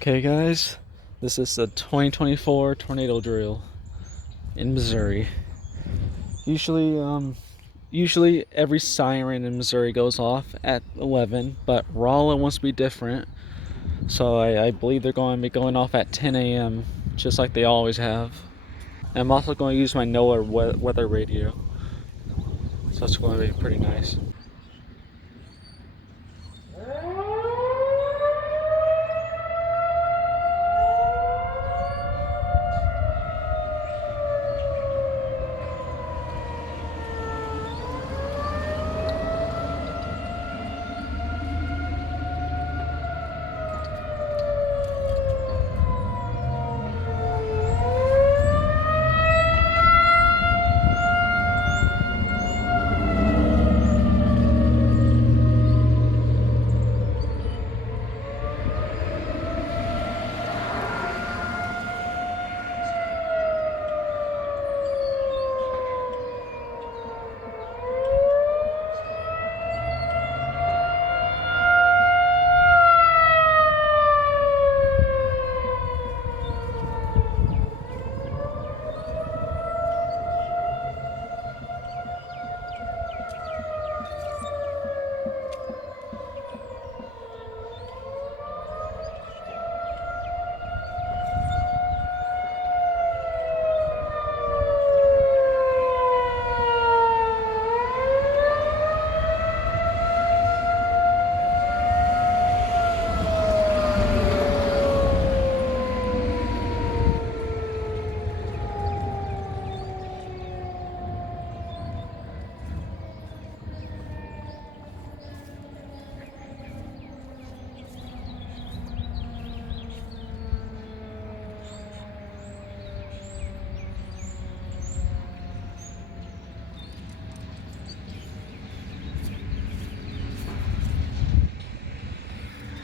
Okay, guys, this is the 2024 tornado drill in Missouri. Usually, usually every siren in Missouri goes off at 11, but Rolla wants to be different, so I believe they're going to be going off at 10 a.m., just like they always have. And I'm also going to use my NOAA weather radio, so it's going to be pretty nice.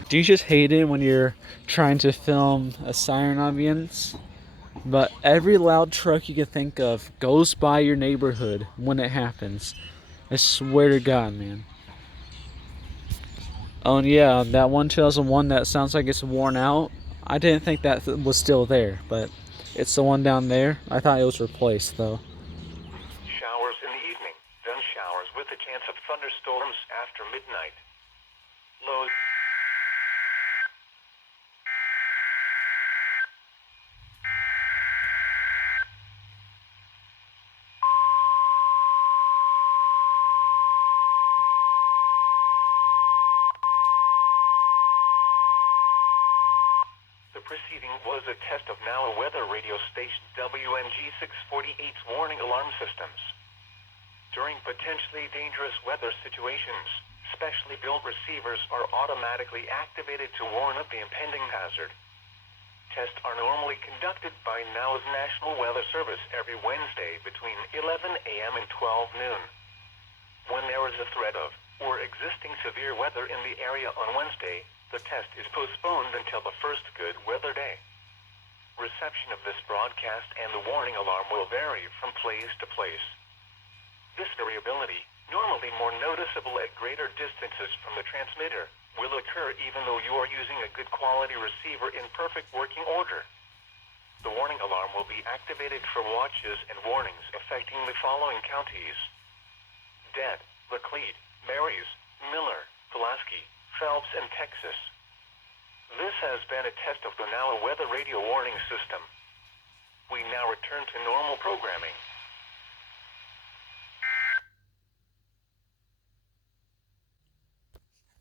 Do you just hate it when you're trying to film a siren ambience? But every loud truck you can think of goes by your neighborhood when it happens. I swear to God, man. Oh, and yeah, that one 2001 that sounds like it's worn out. I didn't think that was still there, but it's the one down there. I thought it was replaced, though. Showers in the evening, then showers with a chance of thunderstorms after midnight. Lows. The preceding was a test of NOAA weather radio station WNG 648's warning alarm systems. During potentially dangerous weather situations, specially built receivers are automatically activated to warn of the impending hazard. Tests are normally conducted by NOAA's National Weather Service every Wednesday between 11 a.m. and 12 noon. When there is a threat of or existing severe weather in the area on Wednesday, the test is postponed until the first good weather day. Reception of this broadcast and the warning alarm will vary from place to place. This variability, normally more noticeable at greater distances from the transmitter, will occur even though you are using a good quality receiver in perfect working order. The warning alarm will be activated for watches and warnings affecting the following counties: Dead, Laclede, Marys, Miller, Pulaski, Phelps, and Texas. This has been a test of the NOAA weather radio warning system. We now return to normal programming.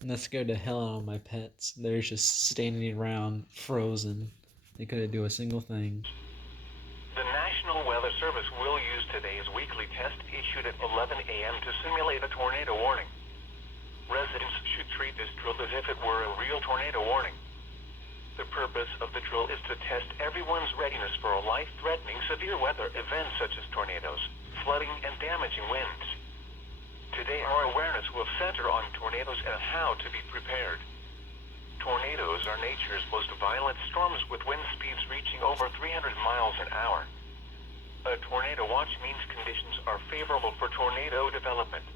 And that scared the hell out of my pets. They're just standing around, frozen. They couldn't do a single thing. The National Weather Service will use today's weekly test issued at 11 a.m. to simulate a tornado warning. Residents should treat this drill as if it were a real tornado warning. The purpose of the drill is to test everyone's readiness for a life-threatening severe weather events such as tornadoes, flooding, and damaging winds. Today our awareness will center on tornadoes and how to be prepared. Tornadoes are nature's most violent storms with wind speeds reaching over 300 miles an hour. A tornado watch means conditions are favorable for tornado development.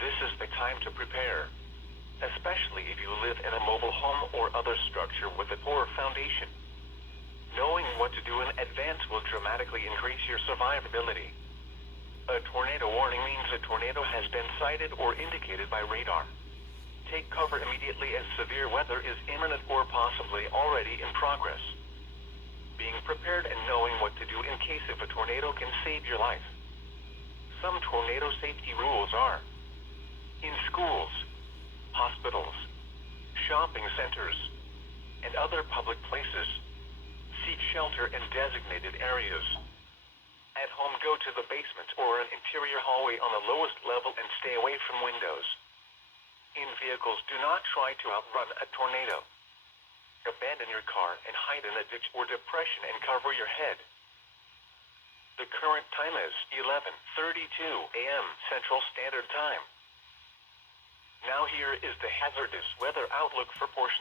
This is the time to prepare, especially especially if you live in a mobile home or other structure with a poor foundation. Knowing what to do in advance will dramatically increase your survivability. A tornado warning means a tornado has been sighted or indicated by radar. Take cover immediately as severe weather is imminent or possibly already in progress. Being prepared and knowing what to do in case of a tornado can save your life. Some tornado safety rules are: in schools, hospitals, shopping centers, and other public places, seek shelter in designated areas. At home, go to the basement or an interior hallway on the lowest level and stay away from windows. In vehicles, do not try to outrun a tornado. Abandon your car and hide in a ditch or depression and cover your head. The current time is 11:32 a.m. Central Standard Time. Now here is the hazardous weather outlook for portions